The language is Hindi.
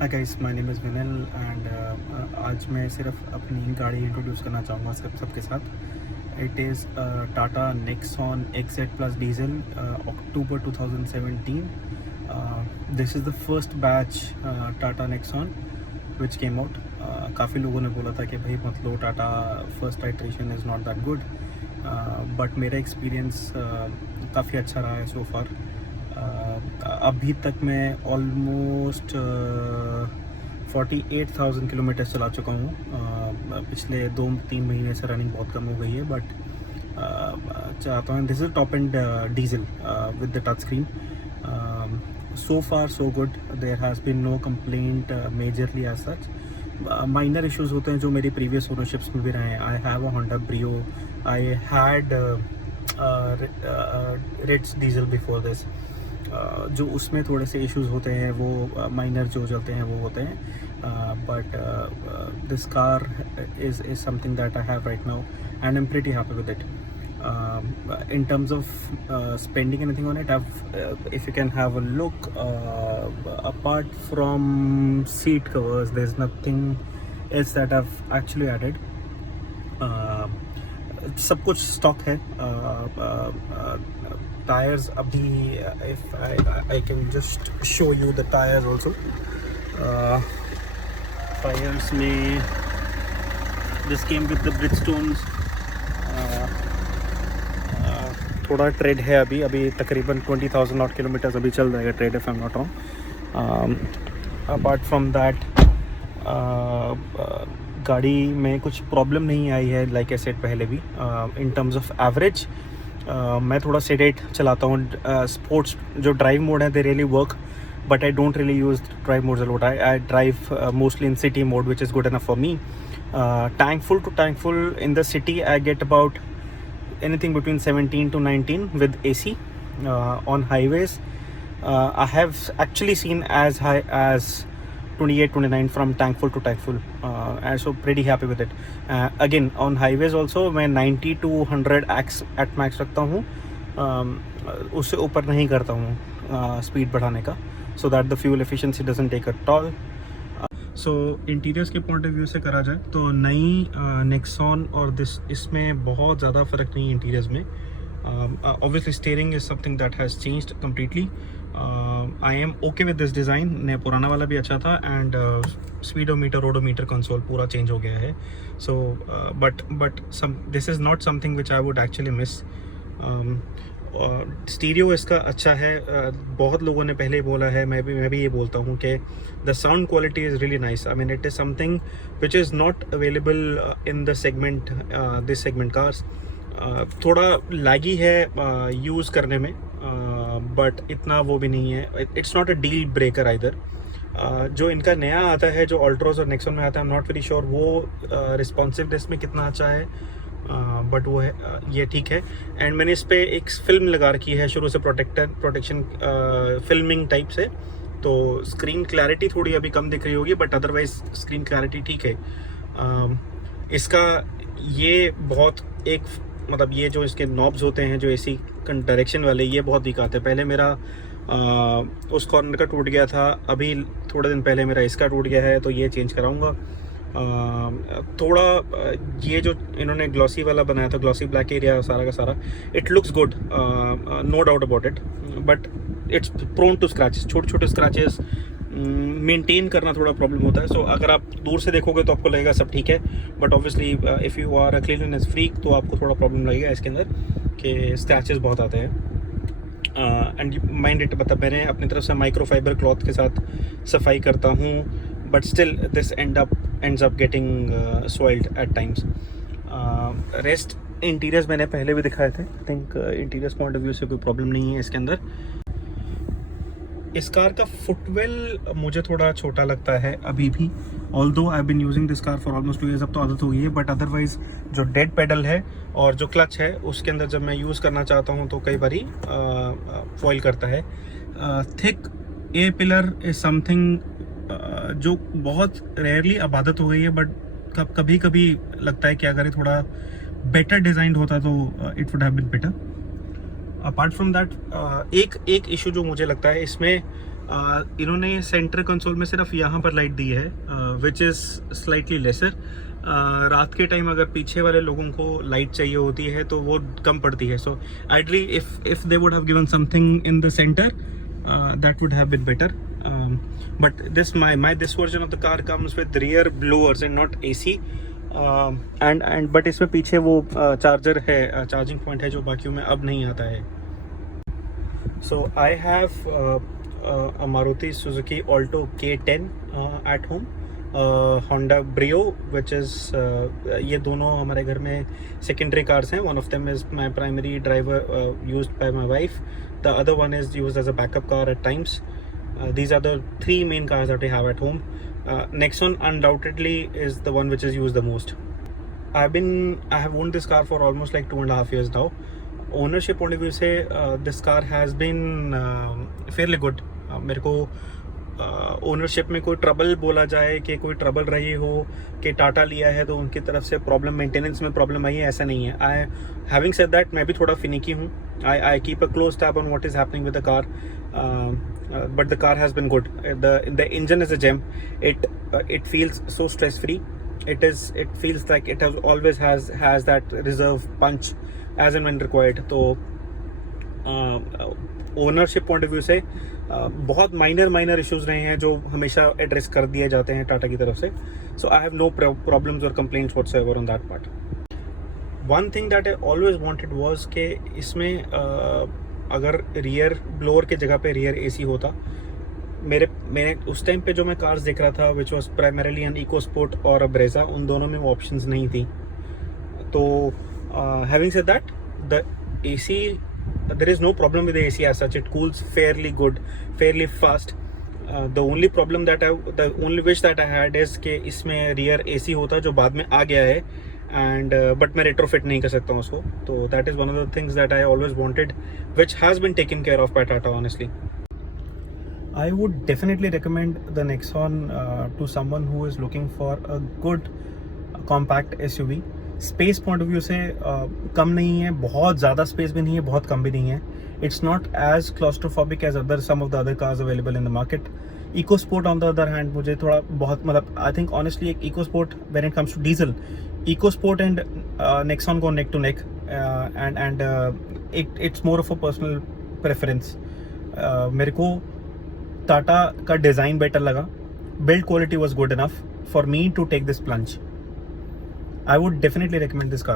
Hi guys, my name is Vinal and आज मैं सिर्फ अपनी गाड़ी इंट्रोड्यूस करना चाहूँगा सबके साथ। It is Tata Nexon XZ plus diesel, October 2017। This is the first batch Tata Nexon which came out. काफ़ी लोगों ने बोला था कि भाई मत लो, Tata first iteration is not that good, but मेरा एक्सपीरियंस काफ़ी अच्छा रहा है सो फार। अभी तक मैं ऑलमोस्ट 48,000 किलोमीटर चला चुका हूँ। पिछले 2-3 महीने से रनिंग बहुत कम हो गई है, बट चाहता हूँ this is top end diesel with the touch screen. So far so good, there has been no complaint majorly as such. Minor issues होते हैं जो मेरी प्रीवियस ओनरशिप्स में भी रहे हैं। I have a Honda Brio, I had Ritz diesel before this. जो उसमें थोड़े से इश्यूज होते हैं वो माइनर जो चलते हैं वो होते हैं, but this car is something that I have right now and I am pretty happy with it. In terms of spending anything on it, if you can have a look, apart from seat covers, there's nothing else that I've actually added. सब कुछ स्टॉक है. टायर्स अभी, if I can just show you the tires also. Tyres में this came with the Bridgestones. थोड़ा ट्रेड है अभी तकरीबन 20,000 नॉट किलोमीटर्स अभी चल जाएगा trade, if I am not wrong. Apart from that गाड़ी में कुछ प्रॉब्लम नहीं आई है, लाइक आई सेड पहले भी. इन टर्म्स ऑफ एवरेज मैं थोड़ा सेडेट चलाता हूँ. स्पोर्ट्स जो ड्राइव मोड है they really work, but I don't really use drive mode a lot. I drive mostly in city mode which is good enough for me. Tankful to tankful in the city I get about anything between 17 to 19 with AC. On highways I have actually seen as high as 28-29 from tankful to tankful, and so pretty happy with it. Again on highways also मैं 90 to 100 at max रखता हूँ. उससे ऊपर नहीं करता हूँ स्पीड बढ़ाने का, so that the fuel efficiency doesn't take a toll. So interiors के पॉइंट ऑफ व्यू से करा जाए तो नई नेक्सॉन और इसमें बहुत ज़्यादा फ़र्क नहीं है इंटीरियर्स में. Obviously steering is something that has changed completely. I am okay with this design. ने पुराना वाला भी अच्छा था, एंड स्पीडोमीटर ओडोमीटर कंसोल पूरा चेंज हो गया है. So but this is not something which I would actually miss. Stereo इसका अच्छा है. बहुत लोगों ने पहले बोला है, मैं भी ये बोलता हूँ कि the sound quality is really nice. I mean it is something which is not available in the segment, this segment cars. थोड़ा लैगी है यूज़ करने में, बट इतना वो भी नहीं है. It's not a deal breaker either. जो इनका नया आता है, जो अल्ट्रोज और नेक्सॉन में आता है, I am not very sure वो रिस्पॉन्सिवनेस में कितना अच्छा है, बट वो है, ये ठीक है. एंड मैंने इस पर एक फिल्म लगा रखी है शुरू से, प्रोटेक्शन फिल्मिंग टाइप से, तो स्क्रीन क्लैरिटी थोड़ी अभी कम दिख रही होगी, बट अदरवाइज स्क्रीन क्लैरिटी ठीक है. इसका ये बहुत एक मतलब ये जो इसके नॉब्स होते हैं जो एसी डायरेक्शन वाले, ये बहुत वीक आते हैं. पहले मेरा उस कॉर्नर का टूट गया था, अभी थोड़े दिन पहले मेरा इसका टूट गया है, तो ये चेंज कराऊंगा. थोड़ा ये जो इन्होंने ग्लॉसी वाला बनाया था, ग्लॉसी ब्लैक एरिया सारा का सारा, it looks good, no doubt about it, but it's prone to scratches. छोटे छोटे स्क्रैचेस मेंटेन करना थोड़ा प्रॉब्लम होता है. सो अगर आप दूर से देखोगे तो आपको लगेगा सब ठीक है, but obviously if you are a cleanliness freak तो आपको थोड़ा प्रॉब्लम लगेगा इसके अंदर कि स्क्रैचेस बहुत आते हैं. एंड माइंड इट, मतलब मैंने अपनी तरफ से माइक्रोफाइबर क्लॉथ के साथ सफाई करता हूँ, but still this ends up getting soiled at times. Rest interiors मैंने पहले भी दिखाए थे. I think interiors point of view से कोई प्रॉब्लम नहीं है इसके अंदर. इस कार का फुटवेल मुझे थोड़ा छोटा लगता है अभी भी, although I been using this car for almost 2 years, अब तो आदत हो गई है, बट अदरवाइज जो डेड पेडल है और जो क्लच है उसके अंदर जब मैं यूज़ करना चाहता हूँ तो कई बारी फॉइल करता है. Thick A pillar is something जो बहुत रेयरली अब आदत हो गई है, बट कभी कभी लगता है कि अगर ये थोड़ा बेटर डिज़ाइंड होता तो it would have been better. Apart from that एक इशू जो मुझे लगता है इसमें, इन्होंने सेंटर कंसोल में सिर्फ यहाँ पर लाइट दी है, विच इज़ स्लाइटली लेसर। रात के टाइम अगर पीछे वाले लोगों को लाइट चाहिए होती है तो वो कम पड़ती है। So ideally if they would have given something in the centre, that would have been better, but this version of the car comes with rear blowers and not AC, and but इसमें पीछे वो चार्जर है, चार्जिंग पॉइंट है जो बाकियों में अब नहीं आता है। So I have a Maruti Suzuki Alto K10 at home, Honda Brio, which is ये दोनों हमारे घर में secondary cars हैं। One of them is my primary driver, used by my wife. The other one is used as a backup car at times. These are the three main cars that we have at home. Nexon undoubtedly is the one which is used the most. I have owned this car for almost like 2.5 years now. Ownership point of view से this car has been fairly good. मेरे को ओनरशिप में कोई ट्रबल बोला जाए कि कोई ट्रबल रही हो कि टाटा लिया है तो उनकी तरफ से प्रॉब्लम, मेंटेनेंस में प्रॉब्लम आई है, ऐसा नहीं है। आई हैविंग सेड दैट मैं भी थोड़ा फिनिकी हूँ। I keep a close tab on what is happening with the car, but the car has been good. The engine is a gem, it feels so stress free, it feels like it always has that reserve punch as and when required. तो ओनरशिप पॉइंट ऑफ व्यू से बहुत माइनर इश्यूज रहे हैं जो हमेशा एड्रेस कर दिए जाते हैं टाटा की तरफ से। सो आई हैव नो प्रॉब्लम्स और complaints whatsoever on that part. One thing that I always wanted was कि इसमें अगर रियर ब्लोअर के जगह पे रियर एसी होता। मैंने उस टाइम पे जो मैं कार्स देख रहा था which was primarily an EcoSport और अ ब्रेजा, उन दोनों में वो ऑप्शंस नहीं थी। तो having said that, the AC, there is no problem with the AC as such. It cools fairly good, fairly fast. The only wish that I had is कि इसमें rear AC होता जो बाद में आ गया है, and but मैं retrofit नहीं कर सकता हूँ उसको। तो that is one of the things that I always wanted, which has been taken care of by Tata, honestly. I would definitely recommend the Nexon to someone who is looking for a good compact SUV. Space point of view से कम नहीं है, बहुत ज़्यादा स्पेस भी नहीं है, बहुत कम भी नहीं है। It's not as claustrophobic as some of the other cars available in the market. EcoSport on the other hand मुझे थोड़ा बहुत मतलब आई थिंक ऑनेस्टली एक EcoSport when it comes to diesel, EcoSport and Nexon go neck to neck, and it's more of a personal preference. मेरे को टाटा का डिज़ाइन बेटर लगा, build quality was good enough for me to take this plunge. I would definitely recommend this car.